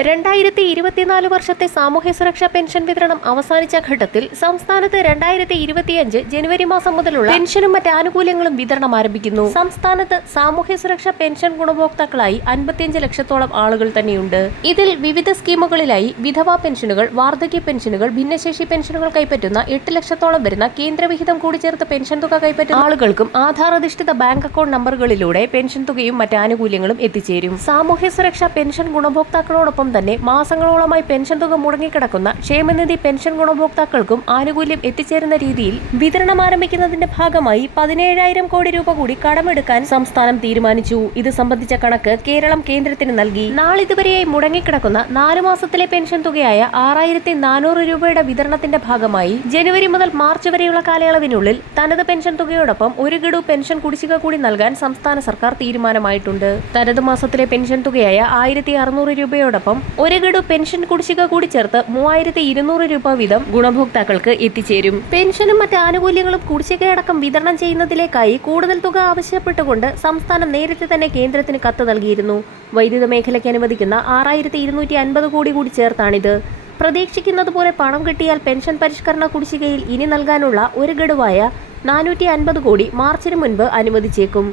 2024 വർഷത്തെ സാമൂഹ്യ സുരക്ഷാ പെൻഷൻ വിതരണം അവസാനിച്ച ഘട്ടത്തിൽ സംസ്ഥാനത്ത് 2025 ജനുവരി മാസം മുതലുള്ള പെൻഷനും മറ്റ് ആനുകൂല്യങ്ങളും വിതരണം ആരംഭിക്കുന്നു. സംസ്ഥാനത്ത് സാമൂഹ്യ സുരക്ഷാ പെൻഷൻ ഗുണഭോക്താക്കളായി 55 ലക്ഷത്തോളം ആളുകൾ തന്നെയുണ്ട്. ഇതിൽ വിവിധ സ്കീമുകളിലായി വിധവാ പെൻഷനുകൾ, വാർദ്ധക്യ പെൻഷനുകൾ, ഭിന്നശേഷി പെൻഷനുകൾ കൈപ്പറ്റുന്ന 8 ലക്ഷത്തോളം വരുന്ന കേന്ദ്രവിഹിതം കൂടി ചേർത്ത് പെൻഷൻ തുക കൈപ്പറ്റുന്ന ആളുകൾക്കും ആധാർ അധിഷ്ഠിത ബാങ്ക് അക്കൗണ്ട് നമ്പറുകളിലൂടെ പെൻഷൻ തുകയും മറ്റ് ആനുകൂല്യങ്ങളും എത്തിച്ചേരും. സാമൂഹ്യ സുരക്ഷാ പെൻഷൻ ഗുണഭോക്താക്കളോടൊപ്പം തന്നെ മാസങ്ങളോളമായി പെൻഷൻ തുക മുടങ്ങിക്കിടക്കുന്ന ക്ഷേമനിധി പെൻഷൻ ഗുണഭോക്താക്കൾക്കും ആനുകൂല്യം എത്തിച്ചേരുന്ന രീതിയിൽ വിതരണം ആരംഭിക്കുന്നതിന്റെ ഭാഗമായി 17,000 കോടി രൂപ കൂടി കടമെടുക്കാൻ സംസ്ഥാനം തീരുമാനിച്ചു. ഇത് സംബന്ധിച്ച കണക്ക് കേരളം കേന്ദ്രത്തിന് നൽകി. നാളിതുവരെയായി മുടങ്ങിക്കിടക്കുന്ന 4 മാസത്തിലെ പെൻഷൻ തുകയായ 6,400 രൂപയുടെ വിതരണത്തിന്റെ ഭാഗമായി ജനുവരി മുതൽ മാർച്ച് വരെയുള്ള കാലയളവിനുള്ളിൽ തനത് പെൻഷൻ തുകയോടൊപ്പം ഒരു ഗഡു പെൻഷൻ കുടിശ്ശിക കൂടി നൽകാൻ സംസ്ഥാന സർക്കാർ തീരുമാനമായിട്ടുണ്ട്. തനത് മാസത്തിലെ പെൻഷൻ തുകയായ 1,600 രൂപയോടൊപ്പം ഒരു ഗഡു പെൻഷൻ കുടിശ്ശിക കൂടി ചേർത്ത് 3,200 രൂപ വീതം ഗുണഭോക്താക്കൾക്ക് എത്തിച്ചേരും. പെൻഷനും മറ്റ് ആനുകൂല്യങ്ങളും കുടിശ്ശികയടക്കം വിതരണം ചെയ്യുന്നതിലേക്കായി കൂടുതൽ തുക ആവശ്യപ്പെട്ടുകൊണ്ട് സംസ്ഥാനം നേരത്തെ തന്നെ കേന്ദ്രത്തിന് കത്ത് നൽകിയിരുന്നു. വൈദ്യുത മേഖലയ്ക്ക് അനുവദിക്കുന്ന 6,250 കോടി കൂടി ചേർത്താണിത്. പ്രതീക്ഷിക്കുന്നത് പോലെ പണം കിട്ടിയാൽ പെൻഷൻ പരിഷ്കരണ കുടിശ്ശികയിൽ ഇനി നൽകാനുള്ള ഒരു ഗഡുവായ 450 കോടി മാർച്ചിന് മുൻപ് അനുവദിച്ചേക്കും.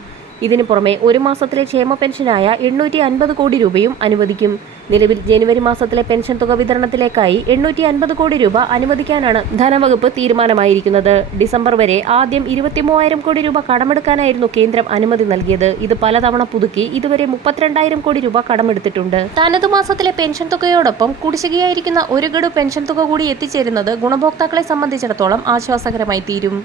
ഇതിനു പുറമെ ഒരു മാസത്തിലെ ക്ഷേമ പെൻഷനായ 850 കോടി രൂപയും അനുവദിക്കും. നിലവിൽ ജനുവരി മാസത്തിലെ പെൻഷൻ തുക വിതരണത്തിലേക്കായി 850 കോടി രൂപ അനുവദിക്കാനാണ് ധനവകുപ്പ് തീരുമാനമായിരിക്കുന്നത്. ഡിസംബർ വരെ ആദ്യം 23,000 കോടി രൂപ കടമെടുക്കാനായിരുന്നു കേന്ദ്രം അനുമതി നൽകിയത്. ഇത് പലതവണ പുതുക്കി ഇതുവരെ 32,000 കോടി രൂപ കടമെടുത്തിട്ടുണ്ട്. തനതു മാസത്തിലെ പെൻഷൻ തുകയോടൊപ്പം കുടിശ്ശികയായിരിക്കുന്ന ഒരു ഗഡു പെൻഷൻ തുക കൂടി എത്തിച്ചേരുന്നത് ഗുണഭോക്താക്കളെ സംബന്ധിച്ചിടത്തോളം ആശ്വാസകരമായി തീരും.